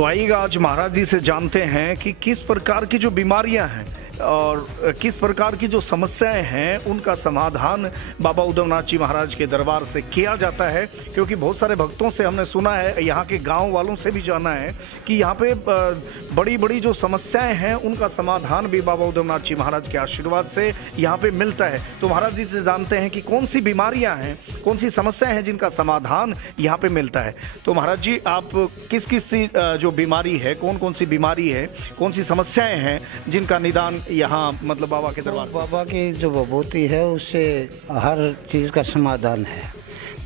तो आइएगा आज महाराज जी से जानते हैं कि किस प्रकार की जो बीमारियां हैं और किस प्रकार की जो समस्याएं हैं उनका समाधान बाबा उद्धवनाथ जी महाराज के दरबार से किया जाता है। क्योंकि बहुत सारे भक्तों से हमने सुना है, यहाँ के गांव वालों से भी जाना है कि यहाँ पे बड़ी बड़ी जो समस्याएं हैं उनका समाधान भी बाबा उद्धवनाथ जी महाराज के आशीर्वाद से यहाँ पे मिलता है। तो महाराज जी से जानते हैं कि कौन सी बीमारियां हैं, कौन सी समस्याएं हैं जिनका समाधान यहाँ पे मिलता है। तो महाराज जी आप किस किस जो बीमारी है, कौन कौन सी बीमारी है, कौन सी समस्याएं हैं जिनका निदान यहाँ मतलब बाबा के दरबार? बाबा की जो विभूति है उससे हर चीज़ का समाधान है।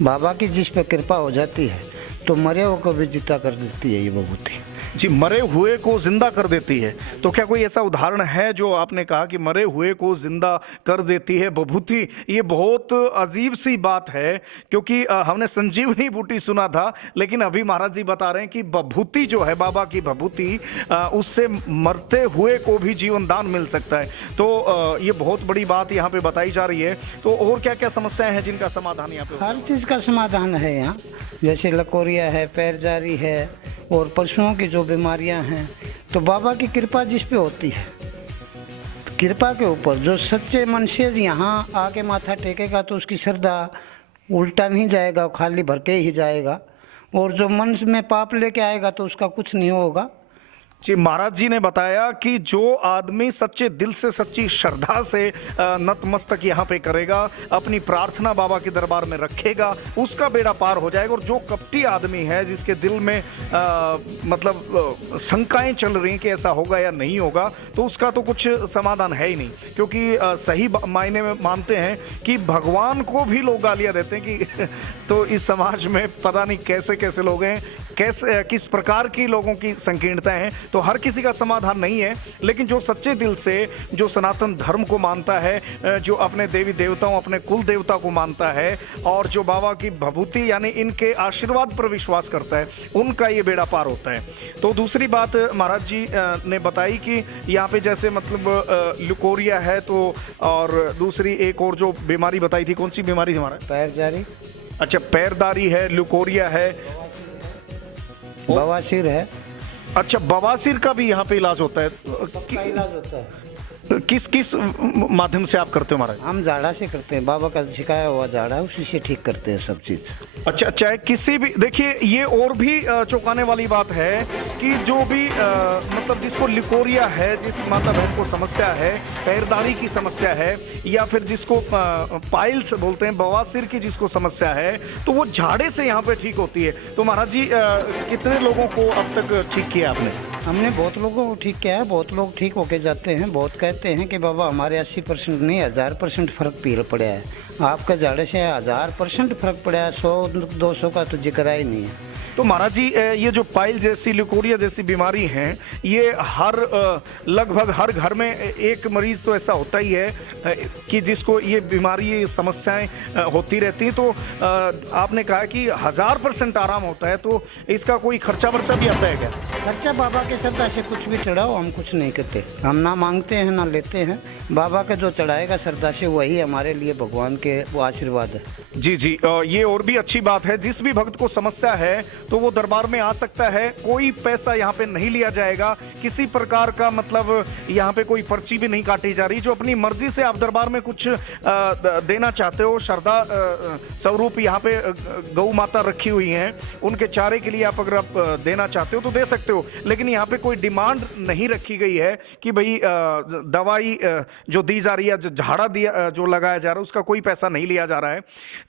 बाबा की जिस पे कृपा हो जाती है तो मरे हुए को भी जिंदा कर देती है ये विभूति जी। मरे हुए को जिंदा कर देती है, तो क्या कोई ऐसा उदाहरण है जो आपने कहा कि मरे हुए को जिंदा कर देती है विभूति? ये बहुत अजीब सी बात है, क्योंकि हमने संजीवनी बूटी सुना था, लेकिन अभी महाराज जी बता रहे हैं कि विभूति जो है, बाबा की विभूति, उससे मरते हुए को भी जीवन दान मिल सकता है। तो ये बहुत बड़ी बात यहाँ पे बताई जा रही है। तो और क्या क्या समस्याएं हैं जिनका समाधान यहाँ पे? हर चीज़ का समाधान है यहाँ, जैसे लकोरिया है, पैर जारी है और पशुओं की जो बीमारियां हैं। तो बाबा की कृपा जिस पे होती है, कृपा के ऊपर जो सच्चे मन से यहाँ आके माथा टेकेगा तो उसकी श्रद्धा उल्टा नहीं जाएगा, खाली भर के ही जाएगा। और जो मन में पाप लेके आएगा तो उसका कुछ नहीं होगा। जी, महाराज जी ने बताया कि जो आदमी सच्चे दिल से, सच्ची श्रद्धा से नतमस्तक यहाँ पे करेगा, अपनी प्रार्थना बाबा के दरबार में रखेगा, उसका बेड़ा पार हो जाएगा। और जो कपटी आदमी है, जिसके दिल में मतलब शंकाएं चल रही कि ऐसा होगा या नहीं होगा, तो उसका तो कुछ समाधान है ही नहीं। क्योंकि सही मायने में मानते हैं कि भगवान को भी लोग गालियाँ देते हैं कि तो इस समाज में पता नहीं कैसे कैसे लोग हैं, कैसे किस प्रकार की लोगों की संकीर्णताएं हैं। तो हर किसी का समाधान नहीं है, लेकिन जो सच्चे दिल से, जो सनातन धर्म को मानता है, जो अपने देवी देवताओं, अपने कुल देवता को मानता है और जो बाबा की विभूति यानी इनके आशीर्वाद पर विश्वास करता है, उनका ये बेड़ा पार होता है। तो दूसरी बात महाराज जी ने बताई कि यहाँ पे जैसे मतलब लुकोरिया है, तो और दूसरी एक और जो बीमारी बताई थी, कौन सी बीमारी हमारा? पैर जारी। अच्छा, पैरदारी है, लुकोरिया है, बवासीर है। अच्छा, बवासीर का भी यहाँ पे इलाज होता है? इलाज होता है। किस किस माध्यम से आप करते हो महाराज? हम झाड़ा से करते हैं, बाबा का सिखाया हुआ झाड़ा, उसी से ठीक करते हैं सब चीज़। अच्छा, चाहे किसी भी, देखिए ये और भी चौंकाने वाली बात है कि जो भी मतलब जिसको लिकोरिया है, जिस माता बहन को समस्या है, पैरदारी की समस्या है, या फिर जिसको पाइल्स बोलते हैं, बवासीर की जिसको समस्या है, तो वो झाड़े से यहाँ पे ठीक होती है। तो महाराज जी कितने लोगों को अब तक ठीक किया आपने? हमने बहुत लोगों को ठीक किया है, बहुत लोग ठीक होके जाते हैं। बहुत कहते हैं कि बाबा हमारे 80% नहीं 1000% फ़र्क पड़ा है, आपका झाड़े से 1000% फ़र्क पड़ा है, 100-200 का तो जिक्र ही नहीं है। तो महाराज जी ये जो पाइल जैसी, लिकोरिया जैसी बीमारी हैं, ये हर लगभग हर घर में एक मरीज तो ऐसा होता ही है कि जिसको ये बीमारी, ये समस्याएं होती रहती हैं। तो आपने कहा कि 1000% आराम होता है, तो इसका कोई खर्चा वर्चा भी आता है क्या? खर्चा बाबा के श्रद्धा से कुछ भी चढ़ाओ, हम कुछ नहीं करते, हम ना मांगते हैं ना लेते हैं। बाबा का जो चढ़ाएगा श्रद्धा से, वही हमारे लिए भगवान के वो आशीर्वाद है। जी जी, ये और भी अच्छी बात है, जिस भी भक्त को समस्या है तो वो दरबार में आ सकता है। कोई पैसा यहाँ पे नहीं लिया जाएगा, किसी प्रकार का मतलब यहाँ पे कोई पर्ची भी नहीं काटी जा रही। जो अपनी मर्जी से आप दरबार में कुछ देना चाहते हो, श्रद्धा स्वरूप यहाँ पे गौ माता रखी हुई हैं, उनके चारे के लिए आप अगर आप देना चाहते हो तो दे सकते हो। लेकिन यहाँ पे कोई डिमांड नहीं रखी गई है कि भाई दवाई जो दी जा रही है, जो झाड़ा दिया जो लगाया जा रहा है, उसका कोई पैसा नहीं लिया जा रहा है।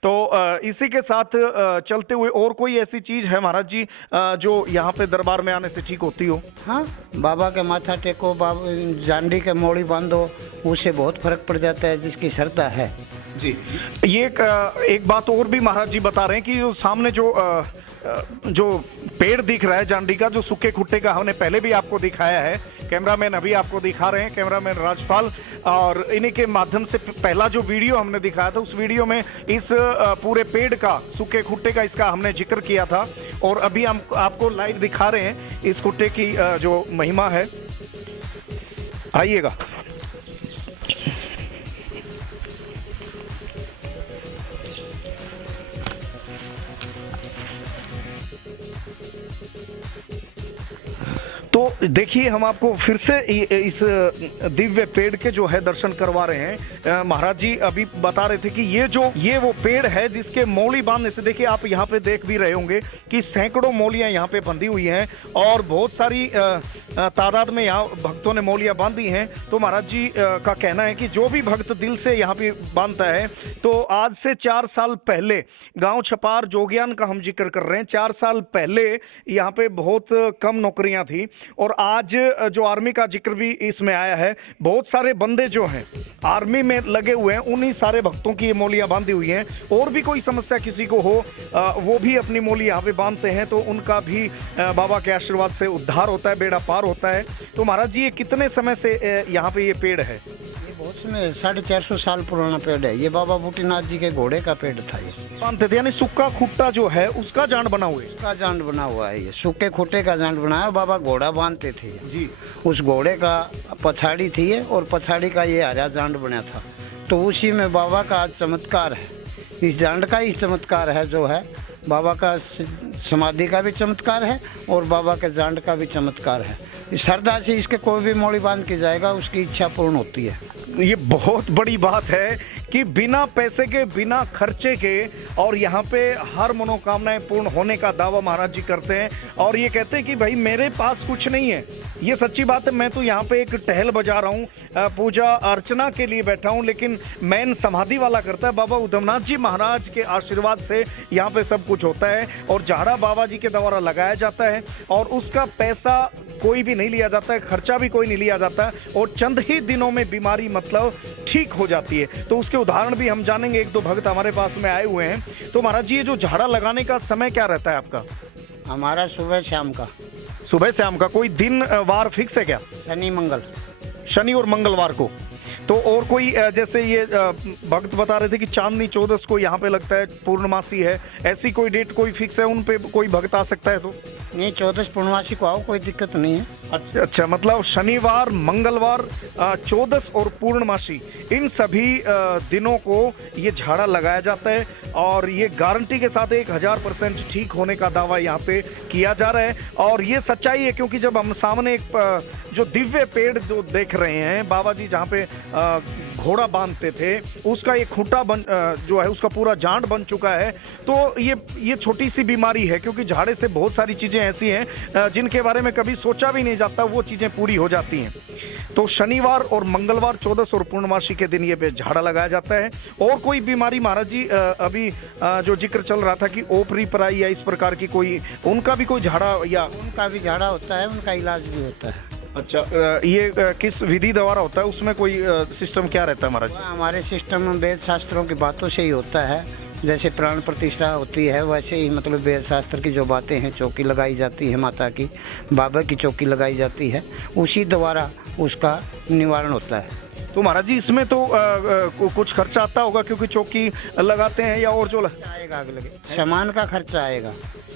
तो इसी के साथ चलते हुए और कोई ऐसी चीज़ है महाराज जी जो यहाँ पे दरबार में आने से ठीक होती हो? हाँ, बाबा के माथा टेको, बाबा जांडी के मोड़ी बांधो, उससे बहुत फर्क पड़ जाता है जिसकी श्रद्धा है। जी, ये एक बात और भी महाराज जी बता रहे हैं कि जो सामने जो पेड़ दिख रहा है जांडी का, जो सूखे खुट्टे का, हमने पहले भी आपको दिखाया है, कैमरामैन अभी आपको दिखा रहे हैं, कैमरामैन राजपाल, और इन्हीं के माध्यम से पहला जो वीडियो हमने दिखाया था, उस वीडियो में इस पूरे पेड़ का, सूखे खुट्टे का, इसका हमने जिक्र किया था। और अभी हम आपको लाइव दिखा रहे हैं इस खुट्टे की जो महिमा है। आइएगा। तो देखिए हम आपको फिर से इस दिव्य पेड़ के जो है दर्शन करवा रहे हैं। महाराज जी अभी बता रहे थे कि ये वो पेड़ है जिसके मौली बांधने से, देखिए आप यहाँ पे देख भी रहे होंगे कि सैकड़ों मौलियाँ यहाँ पे बंधी हुई हैं और बहुत सारी तादाद में यहाँ भक्तों ने मौलियाँ बांधी हैं। तो महाराज जी का कहना है कि जो भी भक्त दिल से यहाँ पे बांधता है, तो आज से 4 साल पहले गांव छपार जोगियान का हम जिक्र कर रहे हैं, 4 साल पहले यहाँ पे बहुत कम नौकरियां थी और आज जो आर्मी का जिक्र भी इसमें आया है, बहुत सारे बंदे जो हैं आर्मी में लगे हुए हैं, उन्हीं सारे भक्तों की ये मौलियाँ बांधी हुई हैं। और भी कोई समस्या किसी को हो वो भी अपनी मौली यहाँ पे बांधते हैं, तो उनका भी बाबा के आशीर्वाद से उद्धार होता है, बेड़ा पार होता है। तो महाराज जी ये कितने समय से यहाँ पे ये पेड़ है? ये बहुत समय 450 साल पुराना पेड़ है। ये बाबा बूटीनाथ जी के घोड़े का पेड़ था। ये बांधते थे, यानी सूखा खुट्टा जो है उसका जांड बना हुआ है। उसका जांड बना हुआ है, ये सूखे खुट्टे का जांड बना है। बाबा घोड़ा बांधते थे जी, उस घोड़े का पछाड़ी थी ये, और पछाड़ी का ये हरा जांड बना था। तो उसी में बाबा का आज चमत्कार है, इस जांड का ही चमत्कार है जो है। बाबा का समाधि का भी चमत्कार है और बाबा के जांड का भी चमत्कार है। इस श्रद्धा से इसके कोई भी मौली बांध के जाएगा उसकी इच्छा पूर्ण होती है। ये बहुत बड़ी बात है कि बिना पैसे के, बिना खर्चे के, और यहाँ पे हर मनोकामनाएं पूर्ण होने का दावा महाराज जी करते हैं। और ये कहते हैं कि भाई मेरे पास कुछ नहीं है, ये सच्ची बात है। मैं तो यहाँ पे एक टहल बजा रहा हूँ, पूजा अर्चना के लिए बैठा हूँ, लेकिन मैन समाधि वाला करता है। बाबा उधमनाथ जी महाराज के आशीर्वाद से यहाँ पे सब कुछ होता है और झाड़ा बाबा जी के द्वारा लगाया जाता है और उसका पैसा कोई भी नहीं लिया जाता है, खर्चा भी कोई नहीं लिया जाता है और चंद ही दिनों में बीमारी मतलब ठीक हो जाती है। तो उसके उदाहरण भी हम जानेंगे। 1-2 भक्त हमारे पास में आए हुए हैं। तो महाराज जी ये जो झाड़ा लगाने का समय क्या रहता है आपका? हमारा सुबह शाम का। सुबह शाम का? कोई दिन वार फिक्स है क्या? शनि मंगल, शनि और मंगलवार को। तो और कोई जैसे ये भक्त बता रहे थे कि चांदनी 14 को यहाँ पे लगता है, पूर्णमासी है, ऐसी कोई डेट कोई फिक्स है उन पे कोई भक्त आ सकता है? तो नहीं, 14 पूर्णमासी को आओ, कोई दिक्कत नहीं है। अच्छा, मतलब शनिवार, मंगलवार, 14 और पूर्णमासी, इन सभी दिनों को ये झाड़ा लगाया जाता है और ये गारंटी के साथ 1000% ठीक होने का दावा यहाँ पे किया जा रहा है। और ये सच्चाई है क्योंकि जब हम सामने एक जो दिव्य पेड़ जो देख रहे हैं, बाबा जी जहाँ पे घोड़ा बांधते थे, उसका एक खूंटा जो है उसका पूरा जांड बन चुका है। तो ये छोटी सी बीमारी है क्योंकि झाड़े से बहुत सारी चीज़ें ऐसी हैं जिनके बारे में कभी सोचा भी नहीं जाता, वो चीज़ें पूरी हो जाती हैं। तो शनिवार और मंगलवार, 14 और पूर्णमासी के दिन ये झाड़ा लगाया जाता है। और कोई बीमारी महाराज जी अभी जो जिक्र चल रहा था कि ओपरी पराई या इस प्रकार की कोई, उनका भी कोई झाड़ा या? उनका भी झाड़ा होता है, उनका इलाज भी होता है। अच्छा, ये किस विधि द्वारा होता है? उसमें कोई सिस्टम क्या रहता है महाराज? हमारे सिस्टम में वेद शास्त्रों की बातों से ही होता है। जैसे प्राण प्रतिष्ठा होती है वैसे ही मतलब वेद शास्त्र की जो बातें हैं, चौकी लगाई जाती है माता की, बाबा की चौकी लगाई जाती है, उसी द्वारा उसका निवारण होता है। तो महाराज जी इसमें तो कुछ खर्चा आता होगा क्योंकि चौकी लगाते हैं, या और जो आएगा अगले सामान का खर्चा आएगा।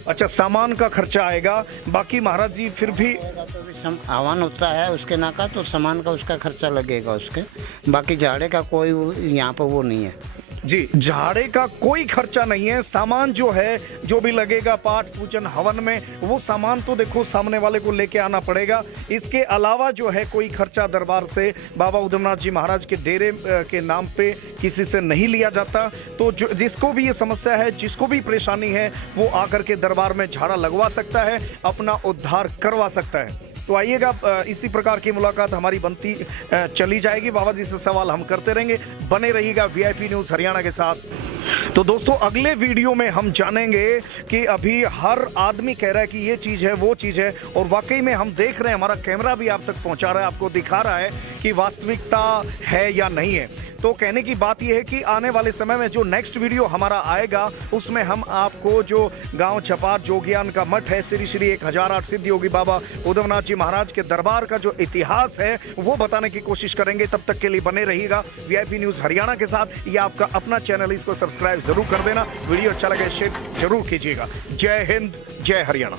अच्छा, सामान का खर्चा आएगा। बाकी महाराज जी फिर भी आह्वान होता है उसके नाका, तो सामान का उसका खर्चा लगेगा उसके। बाकी झाड़े का कोई यहाँ पर वो नहीं है जी, झाड़े का कोई खर्चा नहीं है। सामान जो है, जो भी लगेगा पाठ पूजन हवन में, वो सामान तो देखो सामने वाले को लेके आना पड़ेगा। इसके अलावा जो है कोई खर्चा दरबार से, बाबा उधमनाथ जी महाराज के डेरे के नाम पे किसी से नहीं लिया जाता। तो जिसको भी ये समस्या है, जिसको भी परेशानी है, वो आकर के दरबार में झाड़ा लगवा सकता है, अपना उद्धार करवा सकता है। तो आइएगा, इसी प्रकार की मुलाकात हमारी बनती चली जाएगी। बाबा जी से सवाल हम करते रहेंगे। बने रहिएगा VIP न्यूज़ हरियाणा के साथ। तो दोस्तों अगले वीडियो में हम जानेंगे कि अभी हर आदमी कह रहा है कि ये चीज़ है, वो चीज़ है, और वाकई में हम देख रहे हैं, हमारा कैमरा भी आप तक पहुंचा रहा है, आपको दिखा रहा है कि वास्तविकता है या नहीं है। तो कहने की बात यह है कि आने वाले समय में जो नेक्स्ट वीडियो हमारा आएगा उसमें हम आपको जो गांव छपार जोगियान का मठ है, श्री श्री 1008 सिद्ध योगी बाबा उधमनाथ जी महाराज के दरबार का जो इतिहास है वो बताने की कोशिश करेंगे। तब तक के लिए बने रहिएगा VIP न्यूज़ हरियाणा के साथ। ये आपका अपना चैनल, इसको सब्सक्राइब जरूर कर देना। वीडियो अच्छा लगे शेयर जरूर कीजिएगा। जय हिंद, जय हरियाणा।